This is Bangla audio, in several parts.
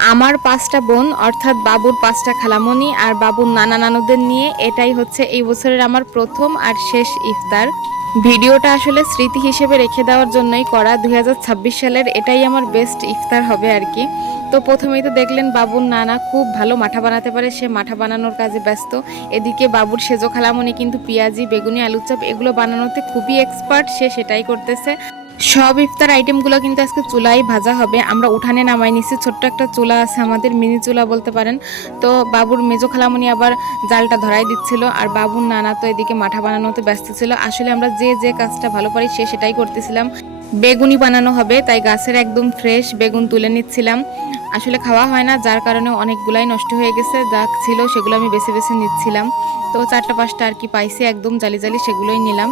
আমার ৫টা বোন অর্থাৎ বাবুর ৫টা খালামণি আর বাবুর নানা নানুদের নিয়ে এটাই হচ্ছে এই বছরের আমার প্রথম আর শেষ ইফতার। ভিডিওটা আসলে স্মৃতি হিসেবে রেখে দেওয়ার জন্যই করা। ২০২৬ সালের এটাই আমার বেস্ট ইফতার হবে আর কি। তো প্রথমেই তো দেখলেন বাবুর নানা খুব ভালো মাঠা বানাতে পারে, সে মাঠা বানানোর কাজে ব্যস্ত। এদিকে বাবুর সেজো খালামণি কিন্তু পেঁয়াজি, বেগুনি, আলুর চপ এগুলো বানানোতে খুবই এক্সপার্ট, সে সেটাই করতেছে। সব ইফতার আইটেমগুলো কিন্তু আজকে চুলাই ভাজা হবে। আমরা উঠানে নামাই নিছি, ছোট্ট একটা চুলা আছে আমাদের, মিনি চুলা বলতে পারেন। তো বাবুর মেজো খালামণি আবার জালটা ধরাই দিচ্ছিল, আর বাবুর নানা তো এদিকে মাঠা বানানোতে ব্যস্ত ছিল। আসলে আমরা যে যে কাজটা ভালো পারি সে সেটাই করতেছিলাম। বেগুনি বানানো হবে, তাই গাছের একদম ফ্রেশ বেগুন তুলে নিচ্ছিলাম। আসলে খাওয়া হয় না, যার কারণে অনেকগুলাই নষ্ট হয়ে গেছে, যা ছিল সেগুলো আমি বেছে বেছে নিচ্ছিলাম। তো ৪টা ৫টা আর কি পাইছি একদম জালি জালি, সেগুলোই নিলাম।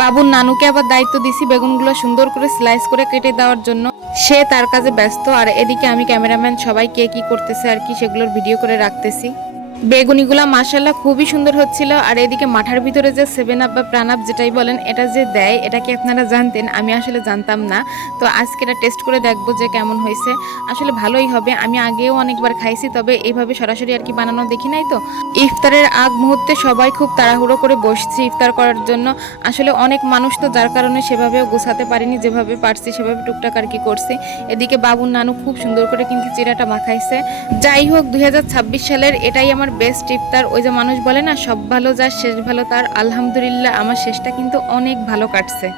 বাবুর নানুকে আবার দায়িত্ব দিছি বেগুনগুলো সুন্দর করে স্লাইস করে কেটে দেওয়ার জন্য, সে তার কাজে ব্যস্ত। আর এদিকে আমি ক্যামেরাম্যান, সবাই কে কি করতেছে আর কি সেগুলোর ভিডিও করে রাখতেছি। বেগুনিগুলা মাশাল্লাহ খুবই সুন্দর হচ্ছিল। আর এদিকে মাঠার ভিতরে যে 7 আপ বা প্রাণ আপ যেটাই বলেন, এটা যে দেয় এটা কি আপনারা জানতেন? আমি আসলে জানতাম না। তো আজকে এটা টেস্ট করে দেখবো যে কেমন হয়েছে। আসলে ভালোই হবে, আমি আগেও অনেকবার খাইছি, তবে এইভাবে সরাসরি আর কি বানানো দেখি নাই। তো ইফতারের আগ মুহূর্তে সবাই খুব তাড়াহুড়ো করে বসছি ইফতার করার জন্য। আসলে অনেক মানুষ তো, যার কারণে সেভাবেও গোছাতে পারিনি, যেভাবে পারছি সেভাবে টুকটাক আর কি করছি। এদিকে বাবুর নানু খুব সুন্দর করে কিন্তু চিরাটা মাখাইছে। যাই হোক, ২০২৬ সালের এটাই আমার বেস্ট ইফতার। ওই যে মানুষ বলে না, সব ভালো যার শেষ ভালো তার, আলহামদুলিল্লাহ আমার শেষটা কিন্তু অনেক ভালো কাটছে।